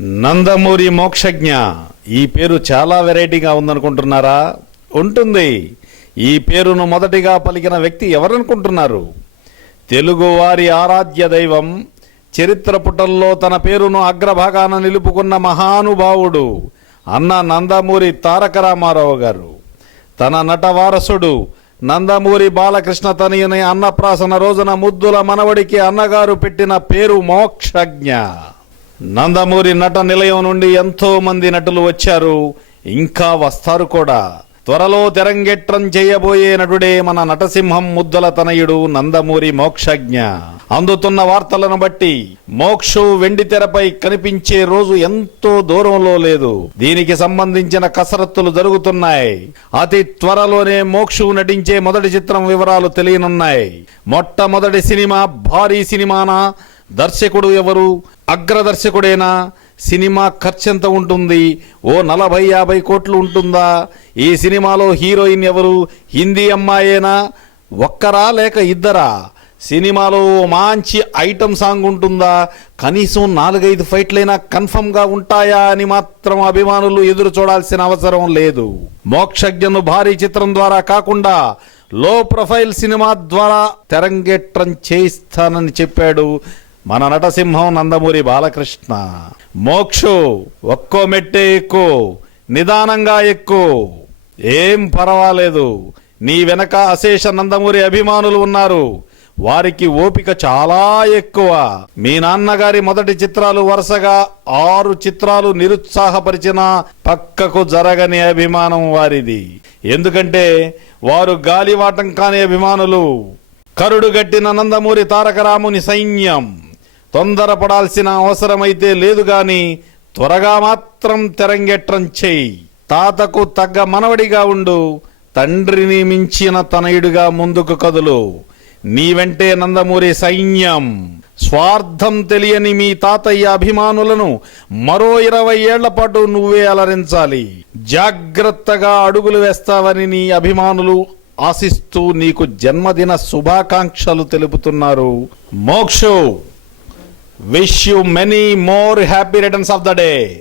నందమూరి మోక్షజ్ఞ ఈ పేరు చాలా వెరైటీగా ఉందనుకుంటున్నారా? ఉంటుంది. ఈ పేరును మొదటిగా పలికిన వ్యక్తి ఎవరనుకుంటున్నారు? తెలుగువారి ఆరాధ్య దైవం చరిత్ర పుటల్లో తన పేరును అగ్రభాగాన నిలుపుకున్న మహానుభావుడు అన్న నందమూరి తారక రామారావు గారు. తన నట వారసుడు నందమూరి బాలకృష్ణ తనయుని అన్నప్రాసన రోజున ముద్దుల మనవడికి అన్నగారు పెట్టిన పేరు మోక్షజ్ఞ. నందమూరి నట నిలయం నుండి ఎంతో మంది నటులు వచ్చారు. ఇంకా వస్తారు కూడా. త్వరలో తెరంగెట్రం చేయబోయే నటుడే మన నటసింహం ముద్దుల తనయుడు నందమూరి మోక్షజ్ఞ. అందుతున్న వార్తలను బట్టి మోక్షు వెండి తెరపై కనిపించే రోజు ఎంతో దూరంలో లేదు. దీనికి సంబంధించిన కసరత్తులు జరుగుతున్నాయి. అతి త్వరలోనే మోక్షు నటించే మొదటి చిత్రం వివరాలు తెలియనున్నాయి. మొట్టమొదటి సినిమా భారీ సినిమానా? దర్శకుడు ఎవరు? అగ్రదర్శకుడేనా? సినిమా ఖర్చెంత ఉంటుంది? ఓ నలభై యాభై కోట్లు ఉంటుందా? ఈ సినిమాలో హీరోయిన్ ఎవరు? హిందీ అమ్మాయేనా? ఒక్కరా లేక ఇద్దరా? సినిమాలో మంచి ఐటమ్ సాంగ్ ఉంటుందా? కనీసం నాలుగైదు ఫైట్లైనా కన్ఫర్మ్గా ఉంటాయా అని మాత్రం అభిమానులు ఎదురు చూడాల్సిన అవసరం లేదు. మోక్షజ్ఞను భారీ చిత్రం ద్వారా కాకుండా లో ప్రొఫైల్ సినిమా ద్వారా తెరంగేట్రం చేయిస్తానని చెప్పాడు మన నటసింహం నందమూరి బాలకృష్ణ. మోక్షు ఒక్కో మెట్టే ఎక్కువ నిదానంగా ఎక్కువ ఏం పర్వాలేదు నీ వెనక అశేష నందమూరి అభిమానులు ఉన్నారు. వారికి ఓపిక చాలా ఎక్కువ. మీ నాన్నగారి మొదటి చిత్రాలు వరుసగా ఆరు చిత్రాలు నిరుత్సాహపరిచిన పక్కకు జరగని అభిమానం వారిది. ఎందుకంటే వారు గాలివాటం కాని అభిమానులు. కరుడు గట్టిన నందమూరి తారకరాముని సైన్యం. తొందరపడాల్సిన అవసరమైతే లేదు గాని త్వరగా మాత్రం తెరంగెట్రం చేయి. తాతకు తగ్గ మనవడిగా ఉండు తండ్రిని మించిన తనయుడిగా ముందుకు కదులు. నీ వెంటే నందమూరి సైన్యం. స్వార్థం తెలియని మీ తాతయ్య అభిమానులను మరో ఇరవై ఏళ్ళ పాటు నువ్వే అలరించాలి. జాగ్రత్తగా అడుగులు వేస్తావని నీ అభిమానులు ఆశిస్తూ నీకు జన్మదిన శుభాకాంక్షలు తెలుపుతున్నారు. Mokshu. Wish you many more happy returns of the day